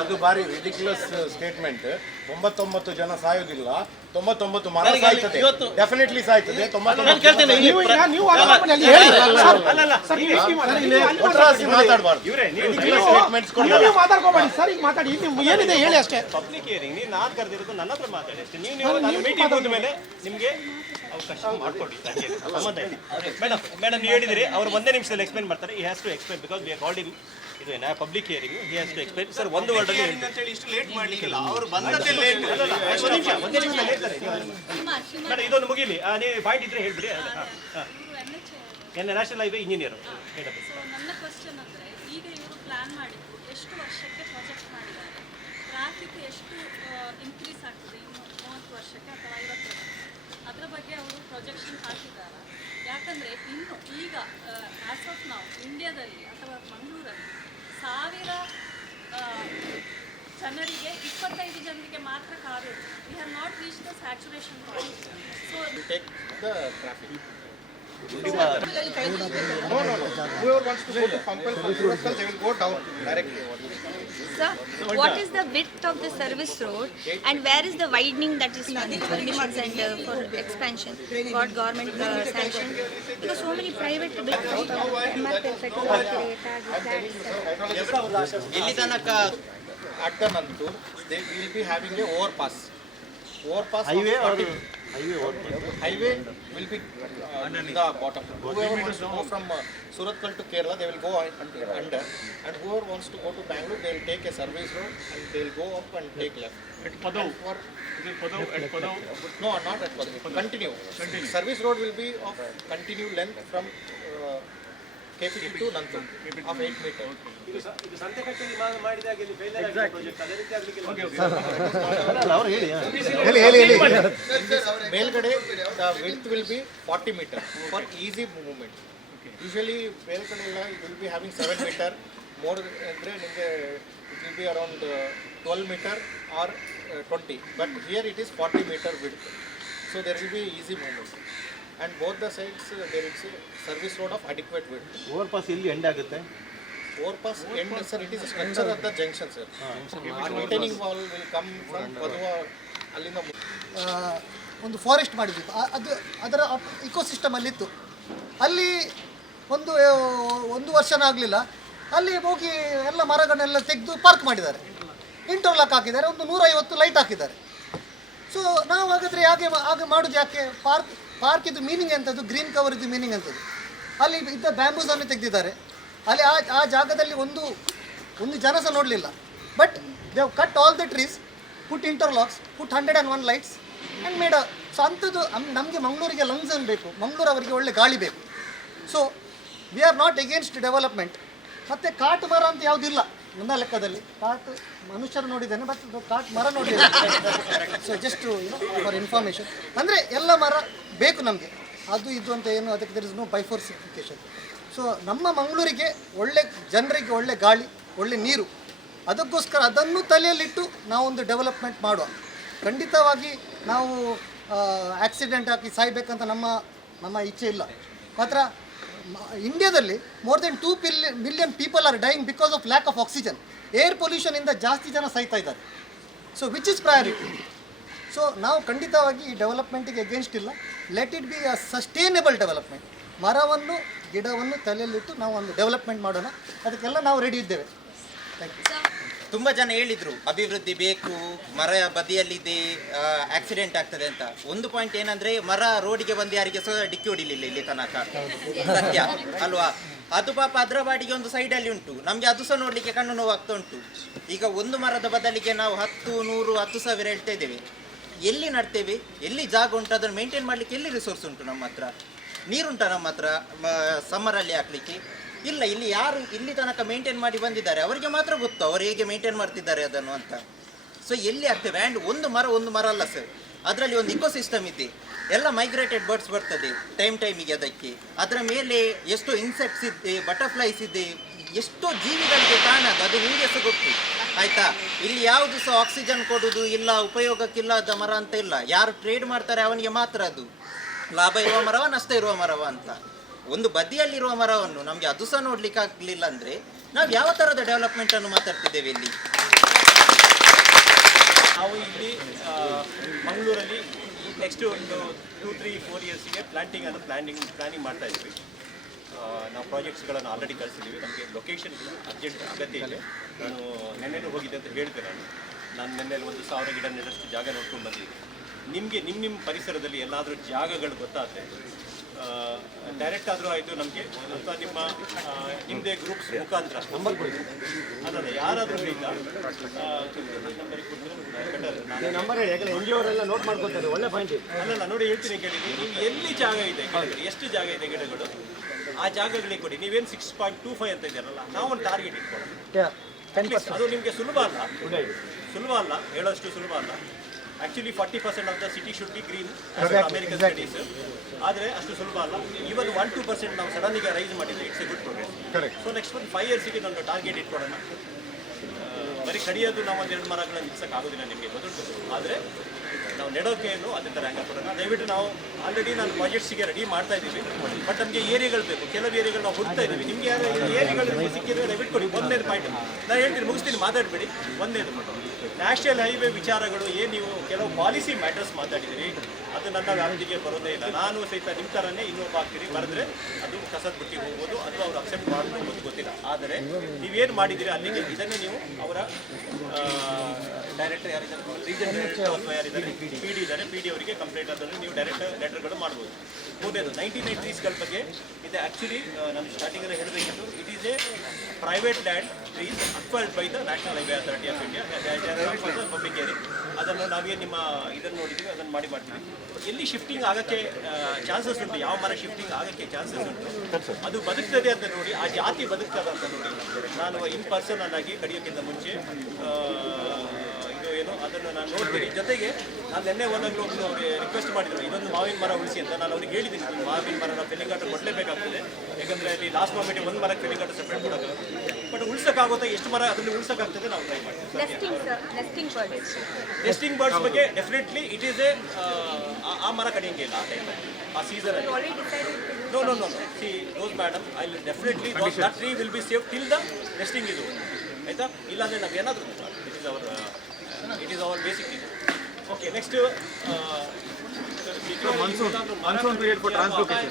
ಅದು ಬಾರಿ ridiculous statement. 99 ಜನ ಸಾಯೋದಿಲ್ಲ, 99 ಮರ ಸಾಯ್ತದೆ, ಡೆಫಿನೆಟ್ಲಿ ಸಾಯ್ತದೆ. 99 ಮಾತಾಡಬಾರ್ದು, ಮಾತಾಡ್ಕೋಬೇಡಿ ಸರ್. ಈಗ ಮಾತಾಡಿ, ಏನಿದೆ ಹೇಳಿ ಅಷ್ಟೇ. ಪಬ್ಲಿಕ್ ಹಿಯರಿಂಗ್ ನಾನು ಕರೆದಿರೋದು ನನ್ನ ಹತ್ರ ಮಾತಾಡಿ ಅಷ್ಟೇ. ನೀವು ಮೀಟಿಂಗ್ ಹೋದ ಮೇಲೆ ನಿಮಗೆ ಅವಕಾಶ ಮಾಡಿಕೊಡಿ. ಮೇಡಮ್ ನೀವು ಹೇಳಿದಿರಿ, ಅವರು ಒಂದೇ ನಿಮಿಷದಲ್ಲಿ ಎಕ್ಸ್ಪ್ಲೈನ್ ಮಾಡ್ತಾರೆ. He has to explain because we are called in ಇದು public hearing. He has to explain. Sir ಒಂದು ವರ್ಡ್ ಅಲ್ಲಿ ಇಷ್ಟು ಲೇಟ್ ಮಾಡಲಿಕ್ಕಿಲ್ಲ, ಅವರು ಬಂದದ್ದೇ ಲೇಟ್. ಒಂದೇ ನಿಮಿಷ ಹೇಳ್ತಾರೆ ಮೇಡಮ್, ಇದೊಂದು ಮುಗಿಲಿ. ನೀವು ಪಾಯಿಂಟ್ ಇದ್ರೆ ಹೇಳ್ಬಿಡಿ. ನ್ಯಾಷನಲ್ ಹೈವೇ ಇಂಜಿನಿಯರ್ ಹೇಳಬೇಕು. ನನ್ನ ಕ್ವಶನ್ ಅಂದರೆ, ಈಗ ಇವರು ಪ್ಲಾನ್ ಮಾಡಿದ್ದು ಎಷ್ಟು ವರ್ಷಕ್ಕೆ ಪ್ರಾಜೆಕ್ಟ್ ಮಾಡಿದ್ದಾರೆ, ಟ್ರಾಫಿಕ್ ಎಷ್ಟು ಇನ್ಕ್ರೀಸ್ ಆಗ್ತದೆ ಇನ್ನು 30 ವರ್ಷಕ್ಕೆ ಅಥವಾ 50 ವರ್ಷಕ್ಕೆ, ಅದರ ಬಗ್ಗೆ ಅವರು ಪ್ರೊಜೆಕ್ಷನ್ ಹಾಕಿದ್ದಾರೆ. ಯಾಕಂದರೆ ಇನ್ನು ಈಗ ಆ್ಯಸ್ ಆಫ್ ನಾವು ಇಂಡಿಯಾದಲ್ಲಿ ಅಥವಾ ಮಂಗಳೂರಲ್ಲಿ 1000 ಜನರಿಗೆ 25 ಜನರಿಗೆ ಮಾತ್ರ ಕಾರು ಇದೆ. We have not reach the saturation point. So take the traffic. Whoever wants to go to Pampal for Surattal, they will go down directly. Sir, what is the width of the service road and where is the widening that is permissions and for expansion? What government sanction? Because so many private ಇಲ್ಲಿ ತನಕ ಅಡ್ಡನಂತೂ they will be having a overpass highway will be in the bottom. Whoever wants to go from Surattal to Kerala, they will go under, and whoever wants to go to Bangalore, they will take a service road and they will go up and take left. At Padav. At Padav? No, not at Padav. Continue. Service road will be of continued length from KPT to Nantur of 8 meters. ಇದು ಸಂತೆಕಟ್ಟೆಯಲ್ಲಿ ಮಾಡಿದಾಗ ಇಲ್ಲಿ failure ಆಗಿದೆ project. ಅದೇ ರೀತಿ ಆಗಲಿಕ್ಕೆ ಮೇಲ್ಗಡೆ the width will be 40 meter for easy movement. Usually ಮೇಲ್ಗಡೆ ಎಲ್ಲ it will be having 7 meter, more ಅಂದ್ರೆ ನಿಮಗೆ it will be around 12 meter or 20, but here it is 40 meter width, so there will be easy movement, and both the sides there is a service road of adequate width. ಓವರ್ಪಾಸ್ ಎಲ್ಲಿ end ಆಗುತ್ತೆ? Overpass end, sir, it is a structure at the junction, sir. Retaining wall will come from Padua ಅಲ್ಲಿಂದ ಒಂದು forest ಮಾಡಿದ್ವಿ. ಅದು ಅದರ ecosystem ಅಲ್ಲಿತ್ತು. ಅಲ್ಲಿ ಒಂದು ವರ್ಷನೂ ಆಗಲಿಲ್ಲ, ಅಲ್ಲಿ ಹೋಗಿ ಎಲ್ಲ ಮರಗಳನ್ನೆಲ್ಲ ತೆಗೆದು ಪಾರ್ಕ್ ಮಾಡಿದ್ದಾರೆ, ಇಂಟರ್ಲಾಕ್ ಹಾಕಿದ್ದಾರೆ, ಒಂದು 150 ಲೈಟ್ ಹಾಕಿದ್ದಾರೆ. ಸೊ ನಾವು ಹಾಗಾದರೆ ಹಾಗೆ ಮಾಡೋದು ಯಾಕೆ? ಪಾರ್ಕ್ ಇದು ಮೀನಿಂಗ್ ಎಂಥದ್ದು, ಗ್ರೀನ್ ಕವರ್ ಇದು ಮೀನಿಂಗ್ ಎಂಥದ್ದು? ಅಲ್ಲಿ ಇದ್ದ ಬ್ಯಾಂಬೂಸನ್ನು ತೆಗೆದಿದ್ದಾರೆ. ಅಲ್ಲಿ ಆ ಜಾಗದಲ್ಲಿ ಒಂದು ಜನ ಸಹ ನೋಡಲಿಲ್ಲ. But they have cut all the trees, put interlocks, put 101 lights and made so ಅಂಥದ್ದು. ನಮಗೆ ಮಂಗಳೂರಿಗೆ ಲಂಗ್ಸ್ ಅನ್ನು ಬೇಕು, ಮಂಗಳೂರು ಅವರಿಗೆ ಒಳ್ಳೆ ಗಾಳಿ ಬೇಕು. So we are not against development. ಮತ್ತು ಕಾಟು ಮರ ಅಂತ ಯಾವುದಿಲ್ಲ ನನ್ನ ಲೆಕ್ಕದಲ್ಲಿ. ಕಾಟು ಮನುಷ್ಯರು ನೋಡಿದ್ದೇನೆ, ಬಟ್ ಕಾಟು ಮರ ನೋಡಿಲ್ಲ. ಸೊ ಜಸ್ಟ್ ಫಾರ್ ಇನ್ಫಾರ್ಮೇಷನ್, ಅಂದರೆ ಎಲ್ಲ ಮರ ಬೇಕು ನಮಗೆ, ಅದು ಇದು ಅಂತ ಏನು ಅದಕ್ಕೆ ದರ್ ಇಸ್ ನೋ ಬೈಫೋರ್ಸಿಫಿಕೇಶನ್. ಸೊ ನಮ್ಮ ಮಂಗಳೂರಿಗೆ ಒಳ್ಳೆ ಜನರಿಗೆ ಒಳ್ಳೆ ಗಾಳಿ, ಒಳ್ಳೆ ನೀರು, ಅದಕ್ಕೋಸ್ಕರ ಅದನ್ನು ತಲೆಯಲ್ಲಿಟ್ಟು ನಾವೊಂದು ಡೆವಲಪ್ಮೆಂಟ್ ಮಾಡುವ. ಖಂಡಿತವಾಗಿ ನಾವು ಆಕ್ಸಿಡೆಂಟ್ ಆಗಿ ಸಾಯ್ಬೇಕಂತ ನಮ್ಮ ಇಚ್ಛೆ ಇಲ್ಲ. ಮಾತ್ರ ಇಂಡಿಯಾದಲ್ಲಿ more than 2 million people are dying because of lack of oxygen. Air ಪೊಲ್ಯೂಷನಿಂದ ಜಾಸ್ತಿ ಜನ ಸಾಯ್ತಾ ಇದ್ದಾರೆ. So which is priority? So ನಾವು ಖಂಡಿತವಾಗಿ ಈ ಡೆವಲಪ್ಮೆಂಟಿಗೆ ಎಗೇನ್ಸ್ಟ್ ಇಲ್ಲ. Let it be a sustainable development. ಗಿಡವನ್ನು ತಲೆಯಲ್ಲಿಟ್ಟು ನಾವು ಒಂದು ಡೆವಲಪ್ಮೆಂಟ್ ಮಾಡೋಣ, ಅದಕ್ಕೆಲ್ಲ ನಾವು ರೆಡಿ ಇದ್ದೇವೆ. Thank you. ತುಂಬ ಜನ ಹೇಳಿದರು ಅಭಿವೃದ್ಧಿ ಬೇಕು, ಮರ ಬದಿಯಲ್ಲಿದೆ, ಆಕ್ಸಿಡೆಂಟ್ ಆಗ್ತದೆ ಅಂತ. ಒಂದು ಪಾಯಿಂಟ್ ಏನಂದರೆ, ಮರ ರೋಡಿಗೆ ಬಂದು ಯಾರಿಗೆ ಸಹ ಡಿಕ್ಕಿ ಹೊಡಿಲಿಲ್ಲ ಇಲ್ಲಿ ತನಕ, ಸತ್ಯ ಅಲ್ವಾ? ಅದು ಪಾಪ ಅದರ ಬಾಡಿಗೆ ಒಂದು ಸೈಡಲ್ಲಿ ಉಂಟು, ನಮಗೆ ಅದು ಸಹ ನೋಡಲಿಕ್ಕೆ ಕಣ್ಣು ನೋವಾಗ್ತಾ ಉಂಟು. ಈಗ ಒಂದು ಮರದ ಬದಲಿಗೆ ನಾವು 10, 100, 10,000 ಹೇಳ್ತಾ ಇದ್ದೇವೆ. ಎಲ್ಲಿ ನಡ್ತೇವೆ? ಎಲ್ಲಿ ಜಾಗ ಉಂಟು? ಅದನ್ನು ಮೇಂಟೈನ್ ಮಾಡಲಿಕ್ಕೆ ಎಲ್ಲಿ ರಿಸೋರ್ಸ್ ಉಂಟು? ನಮ್ಮ ಹತ್ರ ನೀರುಂಟ? ನಮ್ಮ ಹತ್ರ ಸಮ್ಮರಲ್ಲಿ ಹಾಕಲಿಕ್ಕೆ ಇಲ್ಲ. ಇಲ್ಲಿ ಯಾರು ಇಲ್ಲಿ ತನಕ ಮೇಂಟೈನ್ ಮಾಡಿ ಬಂದಿದ್ದಾರೆ ಅವರಿಗೆ ಮಾತ್ರ ಗೊತ್ತು ಅವರು ಹೇಗೆ ಮೇಂಟೈನ್ ಮಾಡ್ತಿದ್ದಾರೆ ಅದನ್ನು ಅಂತ. ಸೊ ಎಲ್ಲಿ ಆಗ್ತೇವೆ? ಆ್ಯಂಡ್ ಒಂದು ಮರ ಅಲ್ಲ ಸರ್, ಅದರಲ್ಲಿ ಒಂದು ಇಕೋಸಿಸ್ಟಮ್ ಇದೆ. ಎಲ್ಲ ಮೈಗ್ರೇಟೆಡ್ ಬರ್ಡ್ಸ್ ಬರ್ತದೆ ಟೈಮಿಗೆ ಅದಕ್ಕೆ. ಅದರ ಮೇಲೆ ಎಷ್ಟೋ ಇನ್ಸೆಕ್ಟ್ಸ್ ಇದೆ, ಬಟರ್ಫ್ಲೈಸ್ ಇದೆ, ಎಷ್ಟೋ ಜೀವಿಗಳಿಗೆ ಕಾರಣ ಅದು ನಿಮಗೆ ಸಹ ಗೊತ್ತು, ಆಯಿತಾ? ಇಲ್ಲಿ ಯಾವುದು ಸಹ ಆಕ್ಸಿಜನ್ ಕೊಡೋದು ಇಲ್ಲ, ಉಪಯೋಗಕ್ಕಿಲ್ಲದ ಮರ ಅಂತ ಇಲ್ಲ. ಯಾರು ಟ್ರೇಡ್ ಮಾಡ್ತಾರೆ ಅವನಿಗೆ ಮಾತ್ರ ಅದು ಲಾಭ ಇರುವ ಮರವ, ನಷ್ಟ ಇರುವ ಮರವ ಅಂತ. ಒಂದು ಬದಿಯಲ್ಲಿರುವ ಮರವನ್ನು ನಮಗೆ ಅದು ಸಹ ನೋಡ್ಲಿಕ್ಕೆ ಆಗಲಿಲ್ಲ ಅಂದರೆ ನಾವು ಯಾವ ಥರದ ಡೆವಲಪ್ಮೆಂಟನ್ನು ಮಾತಾಡ್ತಿದ್ದೇವೆ ಇಲ್ಲಿ? ನೆಕ್ಸ್ಟ್ ಒಂದು 2-3-4 ಇಯರ್ಸಿಗೆ ಪ್ಲಾನಿಂಗ್ ಮಾಡ್ತಾ ಇದ್ದೀವಿ. ನಾವು ಪ್ರಾಜೆಕ್ಟ್ಸ್ಗಳನ್ನು ಆಲ್ರೆಡಿ ಕಳಿಸಿದ್ದೀವಿ. ನಮಗೆ ಲೊಕೇಶನ್ ಅರ್ಜೆಂಟ್ ಅಗತ್ಯ ಇದೆ. ನಾನು ನೆನ್ನೆನೂ ಹೋಗಿದ್ದೆ ಅಂತ ಹೇಳ್ತೇನೆ. ನಾನು ನೆನ್ನೆಲ್ಲಿ 1,000 ಗಿಡ ನೆಡಷ್ಟು ಜಾಗ ನೋಡ್ಕೊಂಡು ಬಂದಿದ್ದೀನಿ. ನಿಮಗೆ ನಿಮ್ಮ ಪರಿಸರದಲ್ಲಿ ಎಲ್ಲಾದರೂ ಜಾಗಗಳು ಗೊತ್ತಾದರೆ ಡೈರೆಕ್ಟ್ ಆದರೂ ಆಯಿತು ನಮಗೆ, ಅಥವಾ ನಿಮ್ಮದೇ ಗ್ರೂಪ್ಸ್ ಮುಖಾಂತರ ಅಲ್ಲ ಯಾರಾದರೂ ಬೇಕಾ ನಂಬರ್ ಹೇಳಿ, ಯಾಕಂದ್ರೆ NGO ಅವರೆಲ್ಲ ನೋಟ್ ಮಾಡ್ಕೊತಾರೆ. ಒಳ್ಳೆ ಪಾಯಿಂಟ್. ಅಲ್ಲಲ್ಲ ನೋಡಿ ಹೇಳ್ತೀನಿ ಕೇಳಿ. ನೀವು ಎಲ್ಲಿ ಜಾಗ ಇದೆ ಗಿಡಗಳು, ಎಷ್ಟು ಜಾಗ ಇದೆ ಗಿಡಗಳು, ಆ ಜಾಗಗಳಿಗೆ ಕೊಡಿ. ನೀವೇನು 6.25 ಅಂತ ಇದ್ದಾರಲ್ಲ, ನಾವು ಒಂದು ಟಾರ್ಗೆಟ್ ಇಟ್ಕೊಳ್ಳೋಣ. ಅದು ನಿಮಗೆ ಸುಲಭ ಅಲ್ಲ, ಹೇಳೋಷ್ಟು ಸುಲಭ ಅಲ್ಲ. Actually 40% of the city should be green American studies. ಆದರೆ ಅಷ್ಟು ಸುಲಭ ಅಲ್ಲ. ಈವನ್ 1-2% ನಾವು ಸಡನ್ನಿಗೆ ರೈಸ್ ಮಾಡಿದ್ರೆ it's A good progress. So next ಒಂದು 5 ಇಯರ್ಸಿಗೆ ಒಂದು ಟಾರ್ಗೆಟ್ ಇಟ್ಕೊಳ್ಳೋಣ. ಬರೀ ಕಡಿಯೋದು ನಾವು ಒಂದು 2 ಮರಗಳನ್ನ ನಿಲ್ಸೋಕ್ಕಾಗೋದಿಲ್ಲ, ನಿಮಗೆ ಗೊತ್ತುಂಟು. ಆದರೆ ನಾವು ನೆಡೋಕೇನು ಅದೇ ಥರ ಹಂಗೆ ಕೊಡೋಣ. ದಯವಿಟ್ಟು ನಾವು ಆಲ್ರೆಡಿ ನಾನು ಪ್ರಾಜೆಕ್ಟ್ಸಿಗೆ ರೆಡಿ ಮಾಡ್ತಾ ಇದ್ದೀವಿ. ಬಟ್ ನಮಗೆ ಏರಿಯಾಗಳು ಬೇಕು, ಕೆಲವು ಏರಿಯಾಗಳು ನಾವು ಹುಡುಕ್ತಾ ಇದ್ದೀವಿ. ನಿಮಗೆ ಯಾರು ಏರಿಯಾಗಳು ಸಿಕ್ಕಿದ್ರೆ ದಯವಿಟ್ಟು ಕೊಡಿ. ಒಂದನೇದು ಪಾಯಿಂಟ್ ನಾನು ಹೇಳ್ತೀನಿ, ಮುಗಿಸ್ತೀನಿ, ಮಾತಾಡಬೇಡಿ. ಒಂದನೇದು ನ್ಯಾಷನಲ್ ಹೈವೇ ವಿಚಾರಗಳು ಏನು ನೀವು ಕೆಲವು ಪಾಲಿಸಿ ಮ್ಯಾಟರ್ಸ್ ಮಾತಾಡಿದ್ದೀರಿ, ಅದು ನನ್ನ ವ್ಯಾಪ್ತಿಗೆ ಬರೋದೇ ಇಲ್ಲ. ನಾನು ಸಹಿತ ನಿಮ್ಮ ಥರನೇ ಇನ್ನೊಬ್ಬ ಆಗ್ತೀರಿ, ಬರೆದ್ರೆ ಅದು ಕಸದ ಬುಟ್ಟಿಗೆ ಹೋಗ್ಬೋದು, ಅಥವಾ ಅವ್ರು ಅಕ್ಸೆಪ್ಟ್ ಮಾಡ್ಬೋದು, ಗೊತ್ತಿಲ್ಲ. ಆದರೆ ನೀವೇನು ಮಾಡಿದ್ದೀರಿ ಅಲ್ಲಿಗೆ ಇದನ್ನೇ ನೀವು ಅವರ ಡೈರೆಕ್ಟರ್ ಯಾರಿದ್ದಾರೆ, ರೀಜನ್ ಡೈರೆಕ್ಟರ್ ಅಥವಾ ಯಾರಿದ್ದಾರೆ, PD ಇದ್ದಾರೆ, PD ಅವರಿಗೆ ಕಂಪ್ಲೇಂಟ್ ಅದನ್ನು ನೀವು ಡೈರೆಕ್ಟ್ ಲೆಟರ್ಗಳು ಮಾಡ್ಬೋದು. ಮೂರನೇದು 99 ಟ್ರೀಸ್ಗಳ ಬಗ್ಗೆ ಇದೆ. ಆ್ಯಕ್ಚುಲಿ ನಾನು ಸ್ಟಾರ್ಟಿಂಗಲ್ಲಿ ಹೇಳಬೇಕಿತ್ತು, it is a private land trees acquired by the national highway authority of India public area. ಅದನ್ನು ನಾವೇ ನಿಮ್ಮ ಇದನ್ನು ನೋಡಿದ್ದೀವಿ, ಅದನ್ನು ಮಾಡ್ತೀವಿ. ಎಲ್ಲಿ ಶಿಫ್ಟಿಂಗ್ ಆಗೋಕ್ಕೆ ಚಾನ್ಸಸ್ ಉಂಟು, ಯಾವ ಮರ ಶಿಫ್ಟಿಂಗ್ ಆಗೋಕ್ಕೆ ಚಾನ್ಸಸ್ ಉಂಟು, ಅದು ಬದುಕ್ತದೆ ಅಂತ ನೋಡಿ, ಆ ಜಾತಿ ಬದುಕ್ತದೆ ಅಂತ ನೋಡಿ, ನಾನು ಇನ್ ಪರ್ಸನಲ್ ಆಗಿ ಕಡಿಯೋಕ್ಕಿಂತ ಮುಂಚೆ ಇದು ಏನು ಅದನ್ನು ನಾನು ನೋಡ್ತೀನಿ. ಜೊತೆಗೆ ನಾನು ನಿನ್ನೆ ಹೋದಾಗಲೂ ಅವ್ರಿಗೆ ರಿಕ್ವೆಸ್ಟ್ ಮಾಡಿದ್ರು, ಇದೊಂದು ಮಾವಿನ ಮರ ಉಳಿಸಿ ಅಂತ. ನಾನು ಅವ್ರಿಗೆ ಹೇಳಿದ್ದೀನಿ, ಮಾವಿನ ಮರನ ಫೆಲ್ಲಿಂಗ್ ಆಟ ಕೊಡಲೇಬೇಕಾಗ್ತದೆ. ಯಾಕಂದರೆ ಅಲ್ಲಿ ಲಾಸ್ಟ್ ಮೊಮೆಂಟಿಗೆ ಒಂದು ಮರಕ್ಕೆ ಫೆಲ್ಲಿಂಗ್ ಆಟ ಸಪ್ರೇಟ್ ಕೊಡೋಕ್ಕಾಗುತ್ತೆ. ಬಟ್ ಉಳ್ಸೋಕ್ಕಾಗುತ್ತೆ, ಎಷ್ಟು ಮರ ಅದನ್ನು ಉಳ್ಸೋಕ್ಕಾಗ್ತದೆ ನಾವು ಟ್ರೈ ಮಾಡ್ತೀವಿ. ನೆಸ್ಟಿಂಗ್ ಬರ್ಡ್ಸ್ ಬಗ್ಗೆ ಡೆಫಿನೆಟ್ಲಿ ಇಟ್ ಈಸ್ ಎ ಆ ಮರ ಕಡಿಯಂಗೆ ಇಲ್ಲ ಆ ಟೈಮಲ್ಲಿ, ಆ ಸೀಸನಲ್ಲಿ. No see those madam, I will definitely that tree will be save till the nesting ಇದು, ಆಯಿತಾ? ಇಲ್ಲಾಂದರೆ ನಾವು ಏನಾದರೂ ಇಟ್ ಈಸ್ ಅವರ್ ಬೇಸಿಕ್ ಇದು. Okay, next monsoon period for translocation.